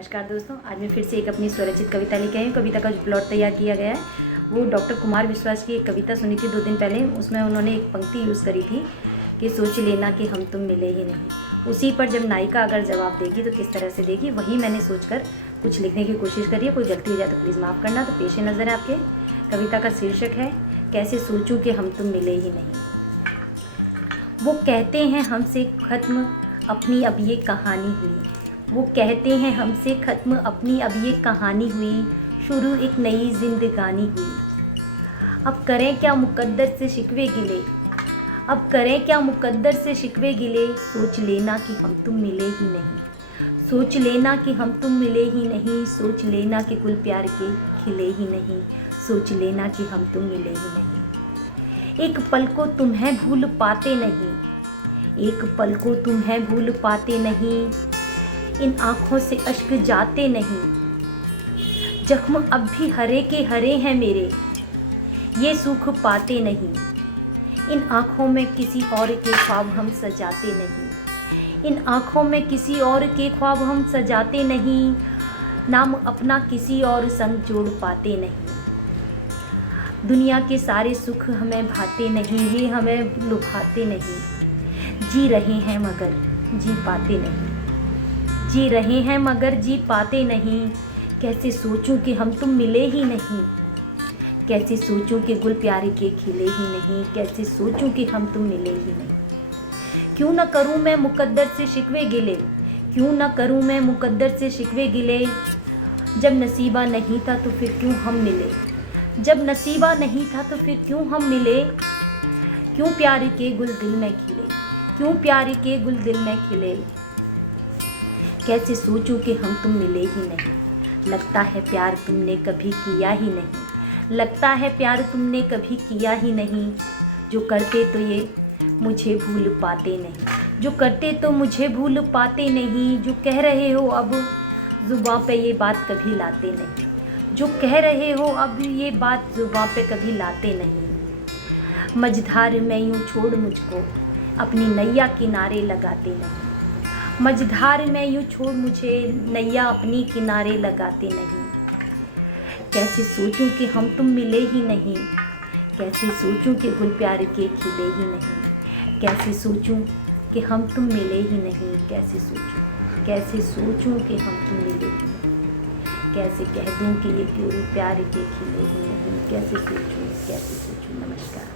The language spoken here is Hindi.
नमस्कार दोस्तों, आज मैं फिर से एक अपनी स्वरचित कविता लेके आई हूँ। कविता का जो प्लॉट तैयार किया गया है वो डॉक्टर कुमार विश्वास की एक कविता सुनी थी 2 दिन पहले। उसमें उन्होंने एक पंक्ति यूज़ करी थी कि सोच लेना कि हम तुम मिले ही नहीं। उसी पर जब नायिका अगर जवाब देगी तो किस तरह से देगी, वही मैंने सोचकर कुछ लिखने की कोशिश करी है। कोई गलती हो जाए तो प्लीज़ माफ़ करना। तो पेश नज़र है आपके। कविता का शीर्षक है कैसे सोचूं कि हम तुम मिले ही नहीं। वो कहते हैं हमसे ख़त्म अपनी अब ये कहानी हुई, वो कहते हैं हमसे ख़त्म अपनी अब ये कहानी हुई, शुरू एक नई जिंदगानी हुई। अब करें क्या मुकद्दर से शिकवे गिले, अब करें क्या मुकद्दर से शिकवे गिले, सोच लेना कि हम तुम मिले ही नहीं, सोच लेना कि हम तुम मिले ही नहीं, सोच लेना कि गुल प्यार के खिले ही नहीं, सोच लेना कि हम तुम मिले ही नहीं। एक पल को तुम्हें भूल पाते नहीं, एक पल को तुम्हें भूल पाते नहीं, इन आँखों से अश्क जाते नहीं, जख्म अब भी हरे के हरे हैं मेरे, ये सूख पाते नहीं। इन आँखों में किसी और के ख्वाब हम सजाते नहीं, इन आँखों में किसी और के ख्वाब हम सजाते नहीं, नाम अपना किसी और संग जोड़ पाते नहीं। दुनिया के सारे सुख हमें भाते नहीं, ये हमें लुभाते नहीं, जी रहे हैं मगर जी पाते नहीं, जी रहे हैं मगर जी पाते नहीं। कैसे सोचूं कि हम तुम मिले ही नहीं, कैसे सोचूं कि गुल प्यारे के खिले ही नहीं, कैसे सोचूं कि हम तुम मिले ही नहीं। क्यों न करूं मैं मुकद्दर से शिकवे गिले, क्यों न करूं मैं मुकद्दर से शिकवे गिले, जब नसीबा नहीं था तो फिर क्यों हम मिले, जब नसीबा नहीं था तो फिर क्यों हम मिले। क्यों प्यार के गुल दिल में खिले, क्यों प्यार के गुल दिल में खिले, कैसे सोचूं कि हम तुम मिले ही नहीं। लगता है प्यार तुमने कभी किया ही नहीं, लगता है प्यार तुमने कभी किया ही नहीं, जो करते तो ये मुझे भूल पाते नहीं, जो करते तो मुझे भूल पाते नहीं, जो कह रहे हो अब जुबां पे ये बात कभी लाते नहीं, जो कह रहे हो अब ये बात जुबां पे कभी लाते नहीं। मझधार में यूं छोड़ मुझको अपनी नैया किनारे लगाते नहीं, मझधार में यूं छोड़ मुझे नैया अपनी किनारे लगाते नहीं। कैसे सोचूं कि हम तुम मिले ही नहीं, कैसे सोचूं कि गुल प्यार के खिले ही नहीं, कैसे सोचूं कि हम तुम मिले ही नहीं, कैसे सोचूं कि हम तुम मिले ही नहीं, कैसे कह दूं कि ये प्यार के खिले ही नहीं, कैसे सोचूं। नमस्कार।